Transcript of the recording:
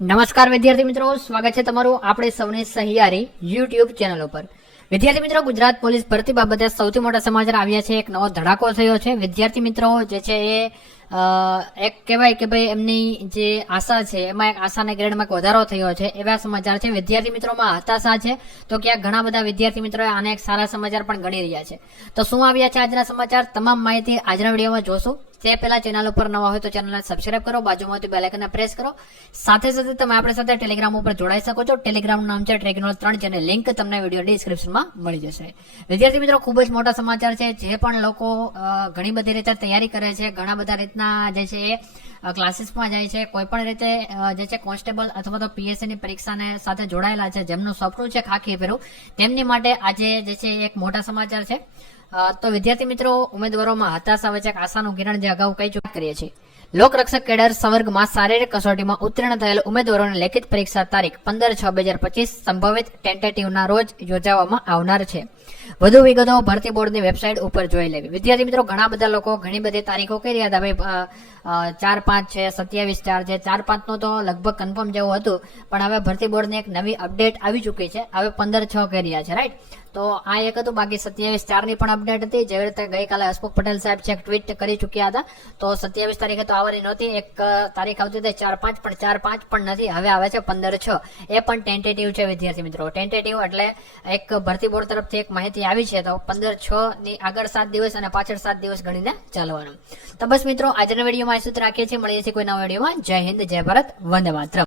નમસ્કાર વિદ્યાર્થી મિત્રો, સ્વાગત છે તમારું આપણે સૌની સહિયારી યુટ્યુબ ચેનલ ઉપર. વિદ્યાર્થી મિત્રો, ગુજરાત પોલીસ ભરતી બાબતે સૌથી મોટા સમાચાર આવ્યા છે. એક નવો ધડાકો થયો છે. વિદ્યાર્થી મિત્રો, જે છે એ એક કહેવાય કે ભાઈ એમની જે આશા છે, એમાં એક આશાના ગ્રેડમાં વધારો થયો છે, એવા સમાચાર છે. વિદ્યાર્થી મિત્રોમાં હતાશા છે, તો ક્યાંક ઘણા બધા વિદ્યાર્થી મિત્રો આને એક સારા સમાચાર પણ ગણી રહ્યા છે. તો શું આવ્યા છે આજના સમાચાર? તમામ માહિતી આજના વિડીયોમાં જોશું. તે પહેલા ચેનલ ઉપર નવા હોય તો ચેનલને સબસ્ક્રાઇબ કરો, બાજુમાંથી બેલ આઇકનને પ્રેસ કરો. સાથે સાથે તમે આપણી સાથે ટેલિગ્રામ ઉપર જોડાઈ શકો છો. ટેલિગ્રામનું નામ છે ટ્રેકનોલ ત્રણ જેને લિંક તમને વીડિયો ડિસ્ક્રિપ્શનમાં મળી જશે. વિદ્યાર્થી મિત્રો, ખૂબ જ મોટા સમાચાર છે. જે પણ લોકો ઘણી બધી રીતે તૈયારી કરે છે, ઘણા બધા રીતના જે છે એ ક્લાસીસમાં જાય છે. કોઈ પણ રીતે જે છે કોન્સ્ટેબલ અથવા તો પીએસસી ની પરીક્ષાને સાથે જોડાયેલા છે. જેમનું સપનું છે ખાખી ફેરવું, તેમની માટે આજે જે છે એક મોટા સમાચાર છે. તો વિદ્યાર્થી મિત્રો, ઉમેદવારોમાં હતાશા વચ્ચે છે આશાનું કિરણ જે અગાઉ કહી ચૂક કરીએ છીએ. લોકરક્ષક કેડર સંવર્ગમાં શારીરિક કસોટીમાં ઉત્તીર્ણ થયેલ ઉમેદવારોની લેખિત પરીક્ષા તારીખ પંદર છ બે હજાર પચીસ સંભવિત ટેન્ટેટિવના રોજ યોજાવામાં આવનાર છે. વધુ વિગતો ભરતી બોર્ડની વેબસાઇટ ઉપર જોઈ લેવી. વિદ્યાર્થી મિત્રો, ઘણા બધા લોકો ઘણી બધી તારીખો કહી રહ્યા હતા. ચાર પાંચ છે, સત્યાવીસ ચાર છે. ચાર પાંચનું તો લગભગ કન્ફર્મ જેવું હતું, પણ હવે ભરતી બોર્ડની એક નવી અપડેટ આવી ચૂકી છે. હવે પંદર છ કહી રહ્યા છે રાઈટ તો આ એક હતું, બાકી સત્યાવીસ ચારની પણ અપડેટ હતી. જેવી રીતે ગઈકાલે હસમુખ પટેલ સાહેબ છે ટ્વીટ કરી ચૂક્યા હતા. તો સત્યાવીસ તારીખે તો આવવાની નહોતી. એક તારીખ આવતી હતી, ચાર પાંચ, પણ ચાર પાંચ પણ નથી. હવે આવે છે પંદર છ. એ પણ ટેન્ટેટિવ છે, વિદ્યાર્થી મિત્રો. ટેન્ટેટિવ એટલે એક ભરતી બોર્ડ તરફથી એક માહિતી આવી છે. તો પંદર છ ની આગળ સાત દિવસ અને પાછળ સાત દિવસ ગણીને ચાલવાનું. તો બસ મિત્રો, આજના વિડીયોમાં આ સૂત્ર રાખીએ છીએ. મળીએ છીએ કોઈ નવા વિડીયોમાં. જય હિન્દ, જય ભારત. વંદે માતરમ.